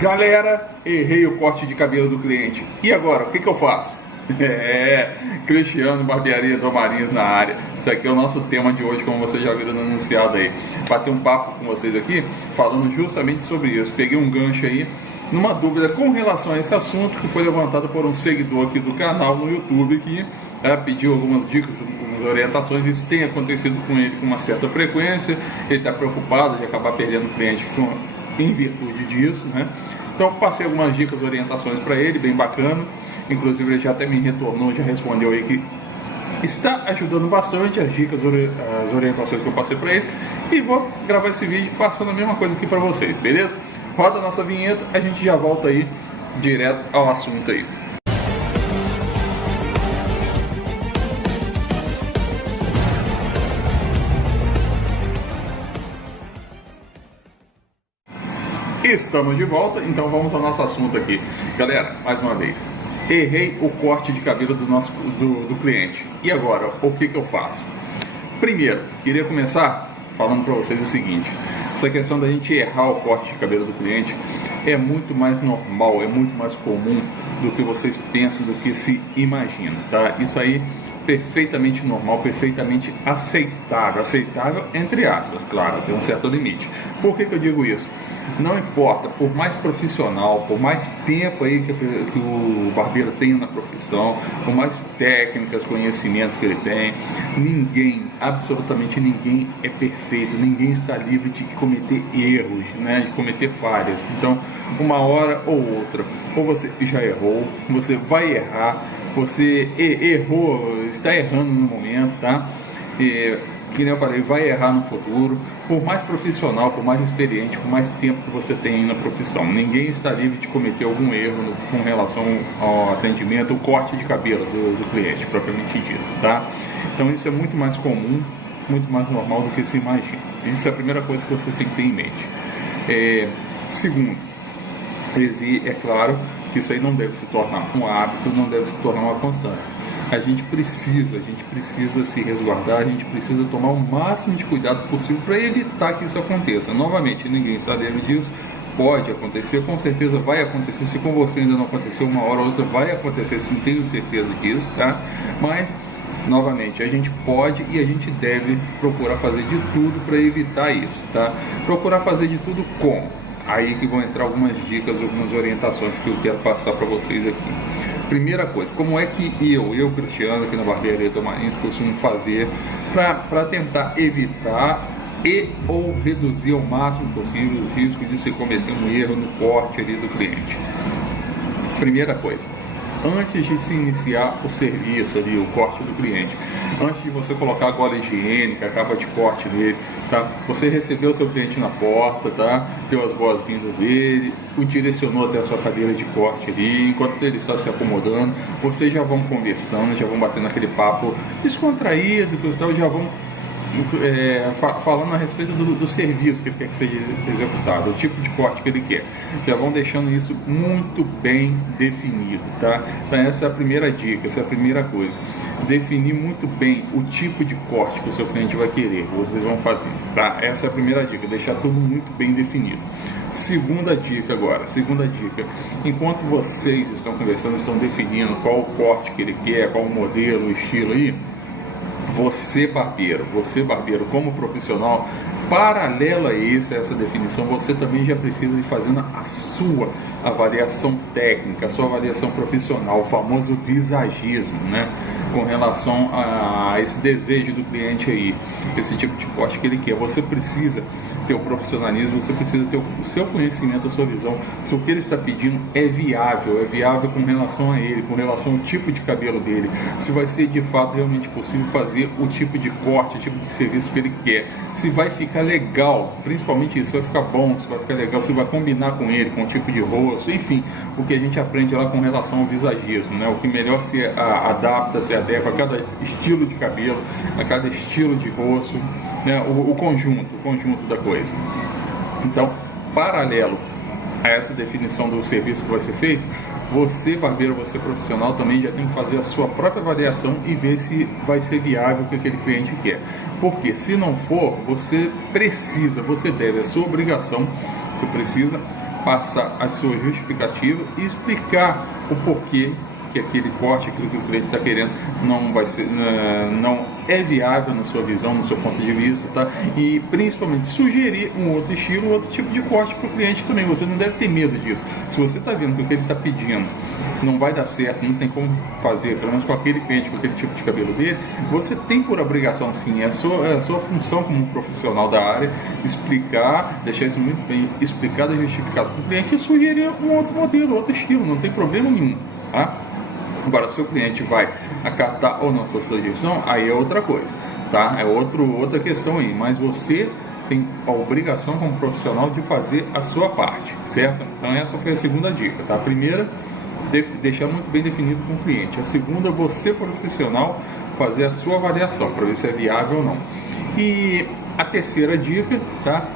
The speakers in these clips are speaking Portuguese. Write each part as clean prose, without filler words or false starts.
Galera, errei o corte de cabelo do cliente. E agora, o que eu faço? Cristiano, barbearia do Marinhos na área. Isso aqui é o nosso tema de hoje, como vocês já viram anunciado aí. Bater um papo com vocês aqui, falando justamente sobre isso. Peguei um gancho aí, numa dúvida com relação a esse assunto, que foi levantado por um seguidor aqui do canal no YouTube, que pediu algumas dicas, algumas orientações. Isso tem acontecido com ele com uma certa frequência. Ele está preocupado de acabar perdendo cliente em virtude disso, né? Então passei algumas dicas, orientações para ele, bem bacana. Inclusive ele já até me retornou, já respondeu aí que está ajudando bastante as dicas, as orientações que eu passei para ele. E vou gravar esse vídeo passando a mesma coisa aqui para vocês, beleza? Roda a nossa vinheta, a gente já volta aí direto ao assunto aí. Estamos de volta, então vamos ao nosso assunto aqui. Galera, mais uma vez, errei o corte de cabelo do cliente. E agora, o que eu faço? Primeiro, queria começar falando para vocês o seguinte: essa questão da gente errar o corte de cabelo do cliente é muito mais normal, é muito mais comum do que vocês pensam, do que se imaginam, tá? Isso aí perfeitamente normal, perfeitamente aceitável entre aspas, claro, tem um certo limite. Por que eu digo isso? Não importa, por mais profissional, por mais tempo aí que o barbeiro tenha na profissão, por mais técnicas, conhecimentos que ele tem, ninguém, absolutamente ninguém é perfeito, ninguém está livre de cometer erros, né, de cometer falhas. Então, uma hora ou outra, ou você já errou, você vai errar, você errou, está errando no momento, tá? Que nem eu falei, vai errar no futuro, por mais profissional, por mais experiente, por mais tempo que você tem na profissão. Ninguém está livre de cometer algum erro com relação ao atendimento, o corte de cabelo do cliente, propriamente dito, tá? Então isso é muito mais comum, muito mais normal do que se imagina. Isso é a primeira coisa que vocês têm que ter em mente. Segundo, é claro que isso aí não deve se tornar um hábito, não deve se tornar uma constância. A gente precisa se resguardar, a gente precisa tomar o máximo de cuidado possível para evitar que isso aconteça. Novamente, ninguém está livre disso, pode acontecer, com certeza vai acontecer. Se com você ainda não aconteceu, uma hora ou outra vai acontecer, sim, tenho certeza disso, tá? Mas, novamente, a gente pode e a gente deve procurar fazer de tudo para evitar isso, tá? Procurar fazer de tudo como? Aí que vão entrar algumas dicas, algumas orientações que eu quero passar para vocês aqui. Primeira coisa, como é que eu Cristiano, aqui na barbearia do Marinhos, costumo fazer para tentar evitar ou reduzir ao máximo possível os riscos de se cometer um erro no corte ali do cliente? Primeira coisa, antes de se iniciar o serviço ali, o corte do cliente, antes de você colocar a gola higiênica, a capa de corte nele, tá? Você recebeu o seu cliente na porta, tá? Deu as boas-vindas dele, o direcionou até a sua cadeira de corte ali, enquanto ele está se acomodando, vocês já vão conversando, já vão batendo aquele papo descontraído, que já vão falando a respeito do serviço que ele quer que seja executado, o tipo de corte que ele quer. Já vão deixando isso muito bem definido, tá? Então essa é a primeira dica, essa é a primeira coisa. Definir muito bem o tipo de corte que o seu cliente vai querer, que vocês vão fazer, tá? Essa é a primeira dica, deixar tudo muito bem definido. Segunda dica, enquanto vocês estão conversando, estão definindo qual o corte que ele quer, qual o modelo, o estilo aí, você barbeiro, como profissional, paralelo a essa definição, você também já precisa ir fazendo a sua avaliação técnica, a sua avaliação profissional, o famoso visagismo, né? Com relação a esse desejo do cliente aí, esse tipo de corte que ele quer. Você precisa ter o profissionalismo, você precisa ter o seu conhecimento, a sua visão, se o que ele está pedindo é viável com relação a ele, com relação ao tipo de cabelo dele, se vai ser de fato realmente possível fazer o tipo de corte, o tipo de serviço que ele quer, se vai ficar legal, principalmente isso, se vai ficar bom, se vai ficar legal, se vai combinar com ele, com o tipo de rosto, enfim, o que a gente aprende lá com relação ao visagismo, né? O que melhor se adapta, se adequa a cada estilo de cabelo, a cada estilo de rosto, né? O conjunto da coisa. Então, paralelo a essa definição do serviço que vai ser feito, você barbeiro, você profissional também já tem que fazer a sua própria avaliação e ver se vai ser viável o que aquele cliente quer. Porque se não for, você deve, é sua obrigação, você precisa passar a sua justificativa e explicar o porquê que aquele corte, aquilo que o cliente está querendo, não vai ser, não é viável na sua visão, no seu ponto de vista, tá? E principalmente sugerir um outro estilo, um outro tipo de corte para o cliente também. Você não deve ter medo disso. Se você está vendo que o que ele está pedindo não vai dar certo, não tem como fazer, pelo menos com aquele cliente, com aquele tipo de cabelo dele, você tem por obrigação, sim, é a sua função como profissional da área, explicar, deixar isso muito bem explicado e justificado para o cliente e sugerir um outro modelo, outro estilo, não tem problema nenhum, tá? Agora, se o cliente vai acatar ou não a sua sugestão, aí é outra coisa, tá? É outra questão aí, mas você tem a obrigação como profissional de fazer a sua parte, certo? Então essa foi a segunda dica, tá? A primeira, deixar muito bem definido com o cliente. A segunda, você profissional fazer a sua avaliação para ver se é viável ou não. E a terceira dica, tá?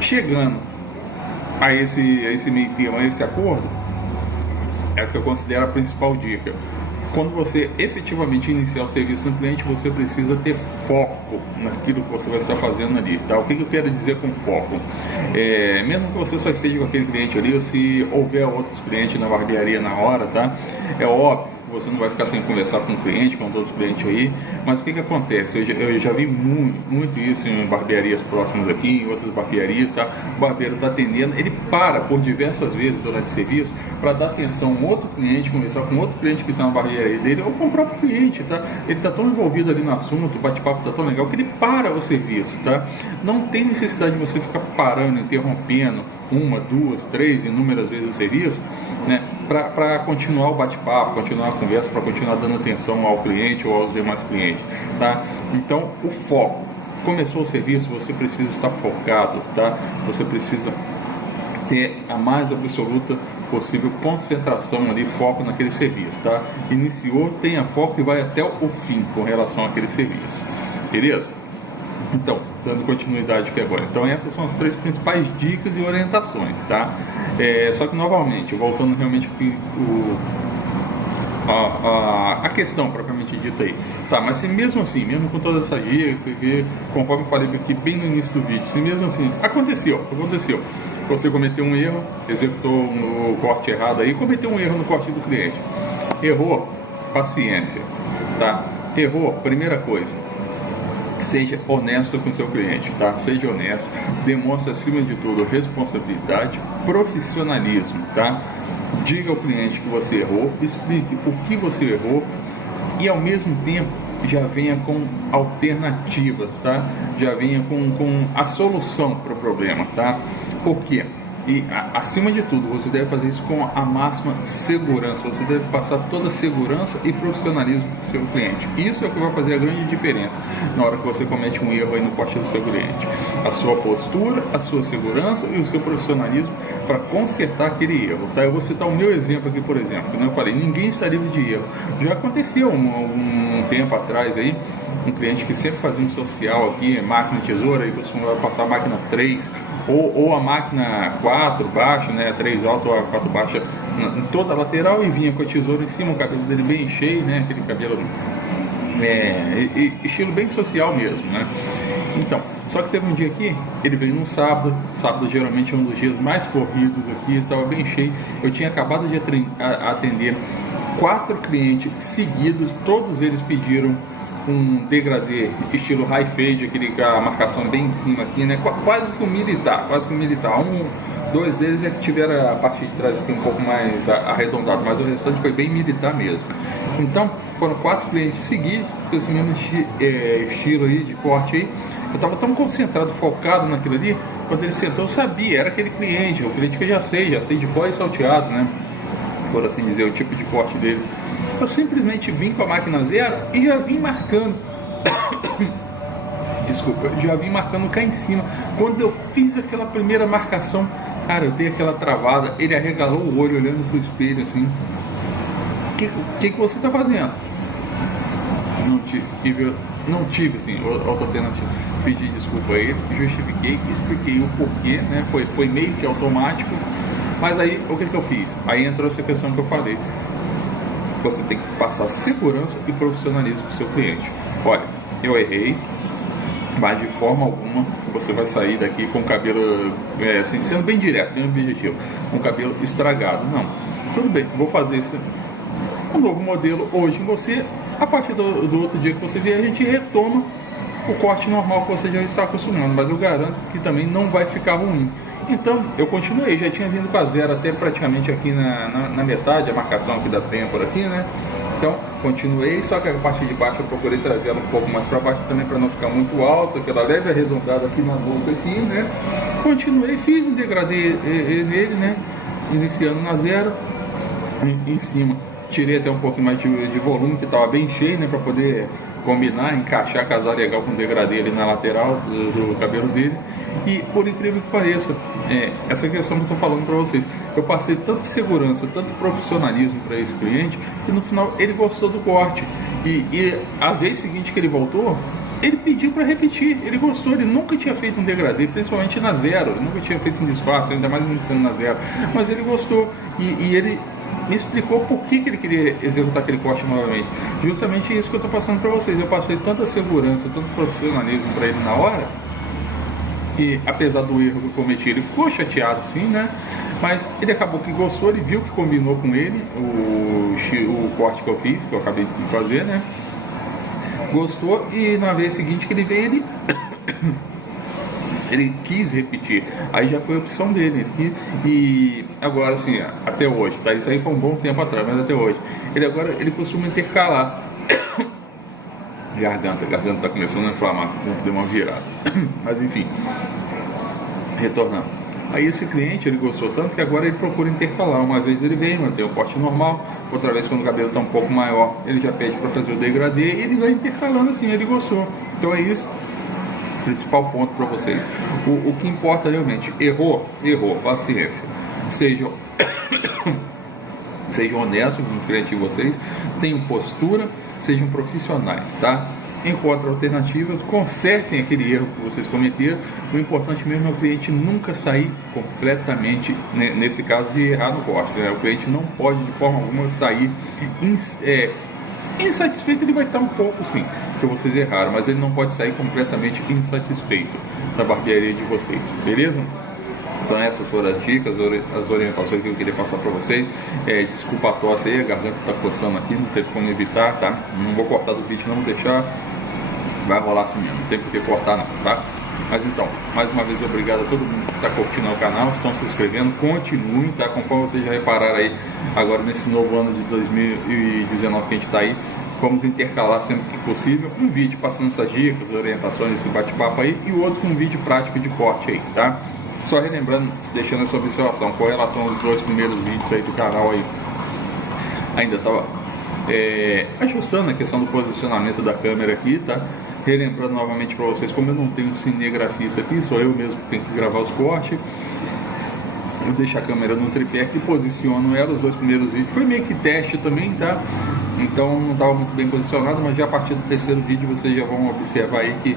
Chegando a esse meio termo, a esse acordo, é o que eu considero a principal dica. Quando você efetivamente iniciar o serviço no cliente, você precisa ter foco naquilo que você vai estar fazendo ali, tá? O que eu quero dizer com foco? Mesmo que você só esteja com aquele cliente ali, ou se houver outros clientes na barbearia na hora, tá? É óbvio, você não vai ficar sem conversar com o cliente, com todos os clientes aí, mas o que acontece? Eu já vi muito isso em barbearias próximas aqui, em outras barbearias, tá? O barbeiro está atendendo, ele para por diversas vezes durante o serviço para dar atenção a um outro cliente, conversar com outro cliente que está na barbearia dele, ou com o próprio cliente, tá? Ele está tão envolvido ali no assunto, o bate-papo está tão legal que ele para o serviço, tá? Não tem necessidade de você ficar parando, interrompendo uma, duas, três, inúmeras vezes o serviço, né, para continuar o bate-papo, continuar a conversa, para continuar dando atenção ao cliente ou aos demais clientes, tá? Então, o foco. Começou o serviço, você precisa estar focado, tá? Você precisa ter a mais absoluta possível concentração ali, foco naquele serviço, tá? Iniciou, tenha foco e vai até o fim com relação àquele serviço, beleza? Então, dando continuidade aqui agora. Então, essas são as três principais dicas e orientações, tá? Só que, novamente, voltando realmente aqui a questão propriamente dita aí. Tá, mas se mesmo assim, mesmo com toda essa dica, conforme eu falei aqui bem no início do vídeo, se mesmo assim, aconteceu, você cometeu um erro, executou um corte errado aí, cometeu um erro no corte do cliente. Errou, paciência, tá? Errou, primeira coisa, seja honesto com seu cliente, tá? Seja honesto, demonstre acima de tudo responsabilidade, profissionalismo, tá? Diga ao cliente que você errou, explique o que você errou e ao mesmo tempo já venha com alternativas, tá? Já venha com a solução para o problema, tá? Por quê? E acima de tudo, você deve fazer isso com a máxima segurança. Você deve passar toda a segurança e profissionalismo para o seu cliente. Isso é o que vai fazer a grande diferença na hora que você comete um erro aí no corte do seu cliente. A sua postura, a sua segurança e o seu profissionalismo para consertar aquele erro, tá? Eu vou citar o meu exemplo aqui, por exemplo. Como eu falei, ninguém está livre de erro. Já aconteceu um tempo atrás aí, um cliente que sempre fazia um social aqui, máquina tesoura, e costumava passar a máquina 3 ou a máquina 4 baixa, né, 3 alta ou a 4 baixa em toda a lateral, e vinha com a tesoura em cima, o cabelo dele bem cheio, né, aquele cabelo estilo bem social mesmo, né. Então, só que teve um dia aqui, ele veio no sábado geralmente é um dos dias mais corridos aqui, estava bem cheio, eu tinha acabado de atender 4 clientes seguidos, todos eles pediram um degradê estilo high fade, aquele com a marcação bem em cima aqui, né? Quase que um militar. Dois deles é que tiveram a parte de trás aqui um pouco mais arredondada, mas o restante foi bem militar mesmo. Então, foram 4 clientes seguidos, com esse mesmo estilo aí, de corte aí. Eu estava tão concentrado, focado naquilo ali, quando ele sentou, eu sabia, era aquele cliente, o cliente que eu já sei de pó e salteado, né? Por assim dizer, o tipo de corte dele. Eu simplesmente vim com a máquina zero e já vim marcando. Desculpa, já vim marcando cá em cima. Quando eu fiz aquela primeira marcação, cara, eu dei aquela travada. Ele arregalou o olho olhando pro espelho assim. O que você tá fazendo? Não tive assim, outra alternativa. Pedi desculpa a ele, justifiquei, expliquei o porquê, né? Foi meio que automático. Mas aí, o que eu fiz? Aí entrou essa questão que eu falei. Você tem que passar segurança e profissionalismo para o seu cliente. Olha, eu errei, mas de forma alguma você vai sair daqui com o cabelo, assim, sendo bem direto, bem objetivo, com o cabelo estragado. Não, tudo bem, vou fazer um novo modelo hoje em você. A partir do outro dia que você vier, a gente retoma o corte normal que você já está acostumado, mas eu garanto que também não vai ficar ruim. Então eu continuei, já tinha vindo com a zero até praticamente aqui na metade, a marcação aqui da têmpora aqui, né? Então continuei, só que a parte de baixo eu procurei trazer ela um pouco mais para baixo também, para não ficar muito alta, aquela leve arredondada aqui na boca aqui, né? Continuei, fiz um degradê nele, né? Iniciando na zero, em cima tirei até um pouquinho mais de volume, que estava bem cheio, né? Para poder combinar, encaixar, casar legal com o degradê ali na lateral do cabelo dele. E por incrível que pareça, essa questão que eu estou falando para vocês, eu passei tanta segurança, tanto profissionalismo para esse cliente, que no final ele gostou do corte. E a vez seguinte que ele voltou, ele pediu para repetir, ele gostou, ele nunca tinha feito um degradê, principalmente na zero, ele nunca tinha feito um disfarce, ainda mais iniciando na zero, mas ele gostou, e ele me explicou por que ele queria executar aquele corte novamente. Justamente isso que eu estou passando para vocês. Eu passei tanta segurança, tanto profissionalismo para ele na hora, e apesar do erro que eu cometi, ele ficou chateado sim, né? Mas ele acabou que gostou, ele viu que combinou com ele o corte que eu fiz, que eu acabei de fazer, né? Gostou, e na vez seguinte que ele veio, ele quis repetir, aí já foi a opção dele. E agora assim, até hoje, tá? Isso aí foi um bom tempo atrás, mas até hoje ele costuma intercalar. Garganta tá começando a inflamar, deu uma virada. Mas enfim, retornando, aí esse cliente, ele gostou tanto que agora ele procura intercalar. Uma vez ele vem, mantém o corte normal, outra vez quando o cabelo está um pouco maior, ele já pede para fazer o degradê, e ele vai intercalando assim, ele gostou. Então é isso, principal ponto para vocês. O que importa realmente, errou, paciência. Sejam honestos com os clientes de vocês, tenham postura, sejam profissionais, tá? Encontrem alternativas, consertem aquele erro que vocês cometeram. O importante mesmo é o cliente nunca sair completamente, né, nesse caso de errar no corte, né? O cliente não pode de forma alguma sair insatisfeito. Ele vai estar um pouco sim, que vocês erraram, mas ele não pode sair completamente insatisfeito da barbearia de vocês, beleza? Então essas foram as dicas, as orientações que eu queria passar para vocês. Desculpa a tosse aí, a garganta está coçando aqui, não teve como evitar, tá? Não vou cortar do vídeo, não vou deixar, vai rolar assim mesmo, não tem por que cortar não, tá? Mas então, mais uma vez obrigado a todo mundo que está curtindo o canal, estão se inscrevendo, continuem, tá? Conforme vocês já repararam aí, agora nesse novo ano de 2019 que a gente está aí, vamos intercalar sempre que possível um vídeo passando essas dicas, orientações, esse bate-papo aí, e o outro com um vídeo prático de corte aí, tá? Só relembrando, deixando essa observação, com relação aos dois primeiros vídeos aí do canal aí, ainda estava ajustando a questão do posicionamento da câmera aqui, tá? Relembrando novamente para vocês, como eu não tenho cinegrafista aqui, sou eu mesmo que tenho que gravar os cortes, eu deixo a câmera no tripé e posiciono ela. Os dois primeiros vídeos foi meio que teste também, tá? Então não estava muito bem posicionado, mas já a partir do terceiro vídeo vocês já vão observar aí que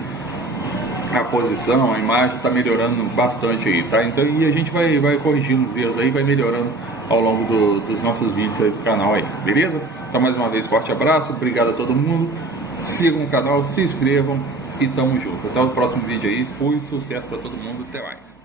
a posição, a imagem está melhorando bastante aí, tá? Então, e a gente vai corrigindo os erros aí, vai melhorando ao longo dos nossos vídeos aí do canal aí, beleza? Então mais uma vez, forte abraço, obrigado a todo mundo, sigam o canal, se inscrevam e tamo junto. Até o próximo vídeo aí, fui, sucesso para todo mundo, até mais.